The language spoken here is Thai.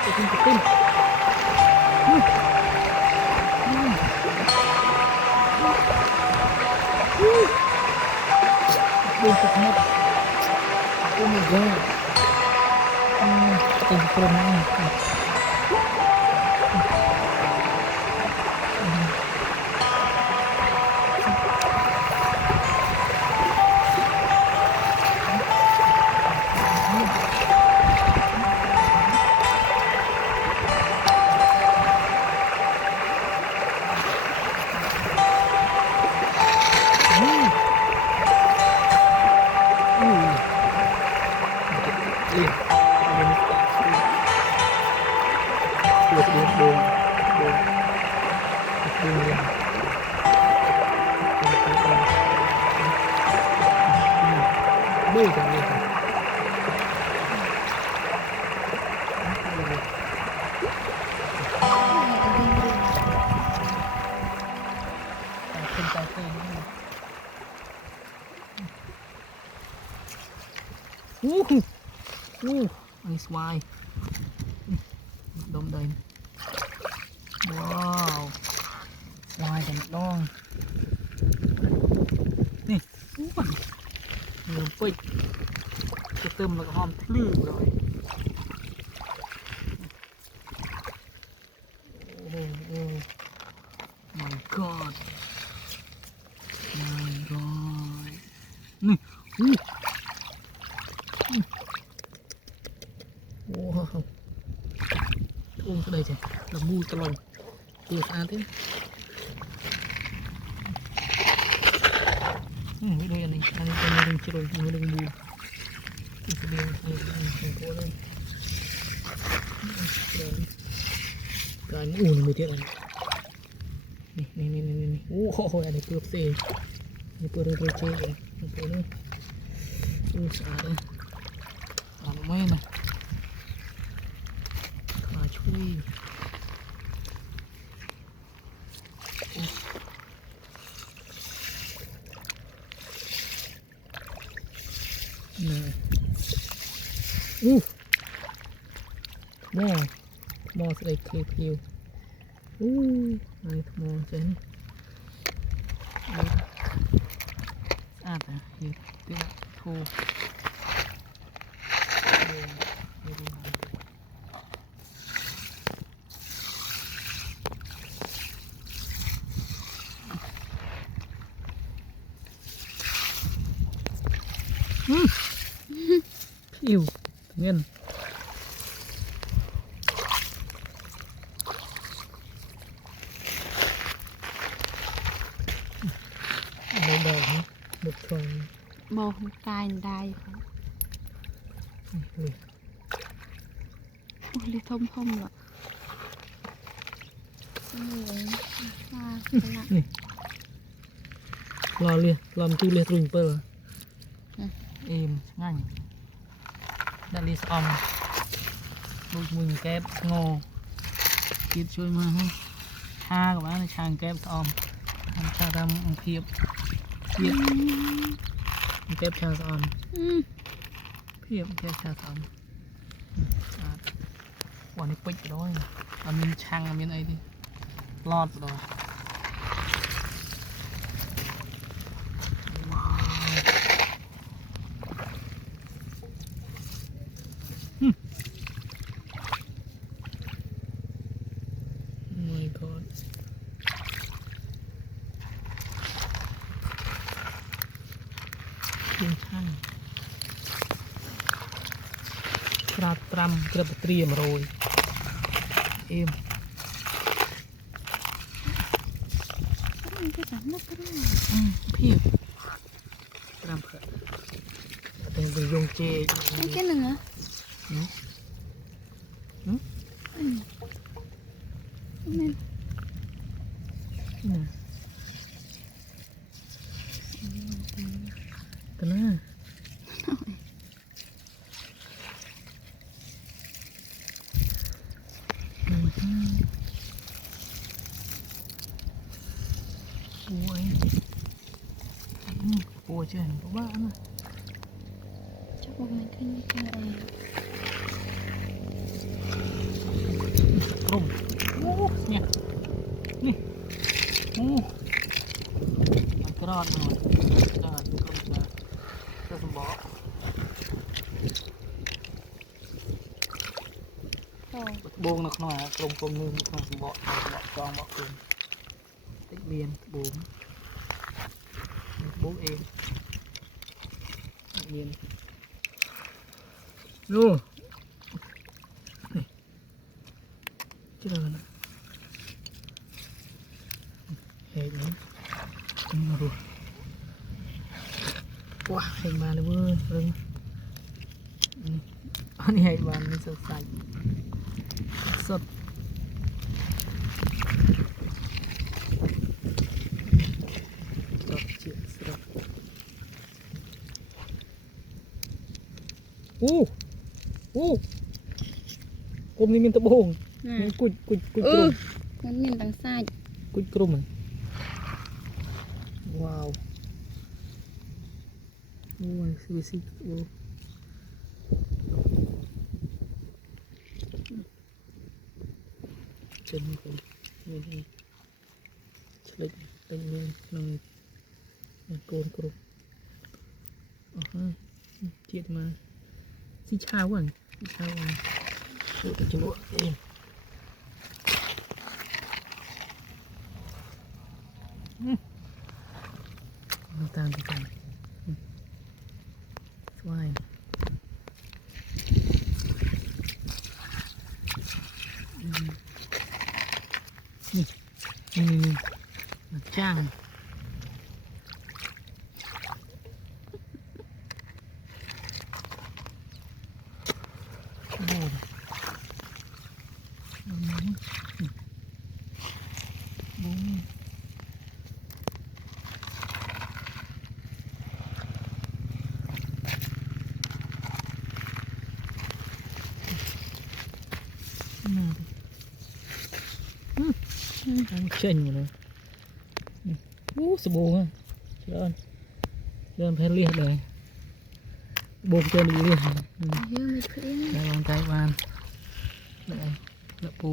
ไปกินกระติ้นดูสักนิดโอ้ my god เป็นกลมนี่บูจังเลยครับขึ้นไปขึ้นอันนี้สวายดมเดินว้าวสวายกันลองนี่เนื้อเป็ดจะเติมแล้วก็หอมพลื้อเลยโอ้ my god my god นี่ว้าวโอ้ก็ได้จ้ะละมูตลอดตัวสะอาดที่ไม่ได้อันนี้เป็นเรื่องจิ๋วไม่ได้มูอีกเรื่องของตัวเลยการอุ่นไม่เท่าไรนี่โอ้โหอันนี้เปลือกเซ่นี่เปลือกเจ๊เลยนี่เปลือกนี่สะอาดเลยสะอาดไม่นะมาช่วยหม้อสไลด์เคียวไอ้หม้อเจนสะอาดนะอยู่ที่ทูผิวเงินดอกนี้หมดทองโบกายได้ค่ะโอ้ยทมหรอนี่รอเรียลอมจูเรียตรุงเปอร์เอ็มง่ายดัลลิสอมลูกมือแก๊บงอคิดช่วยมาให้ชากับว่าในชางแก๊บอมทำชาดำเพียบเพียบแก๊บชาอมเพียบแก๊บชาอมวันนี้ปิดร้อยอามินช่างอามินไอ้ดิรอดเลยmy god ยิงช่างกระตรำกระเตรียมโรยเอ็มพี่ตรำเผื่อแต่ไปยงเจไม่แค่หนึ่งเหรอกันนะป่วยเฉยๆบ้านะ จะบอกมันขึ้นยังไง อดมันจะดูก็จะสมบอก บงนักหน่อยกลมกลมนึงกลมเบาะจองเบาะกลมติดเบียนบุ๋มบุ๋มเองเบียนดูเจริญเห็นไหมมาดูว้าเห็นมาเลยเว้ยเรื่องอันนี้เห็นมาไม่สดใสสดสดเฉียดสดอู้กลมนี่มันตะโบงมันกุดกลม มันมีต่างชาติ กุดกลมว้าวโอ้ยสวยสิโอ้เจนนี่คนนี่เฉลิมเป็นเมืองนองโกนกรุบอ๋อฮะเจียดมาสีชาววันสีชาววันดูแต่จังหวะเองเราตามไปกันสวายนี่มาจ้างโอ้ยบุ้งเช่นอยู่เลยโอ้สบู่อ่ะเดินเพลเรียดเลยบุกเจอดีเรียด เยอะไม่เพื่อน ลองใจวานเลยละปู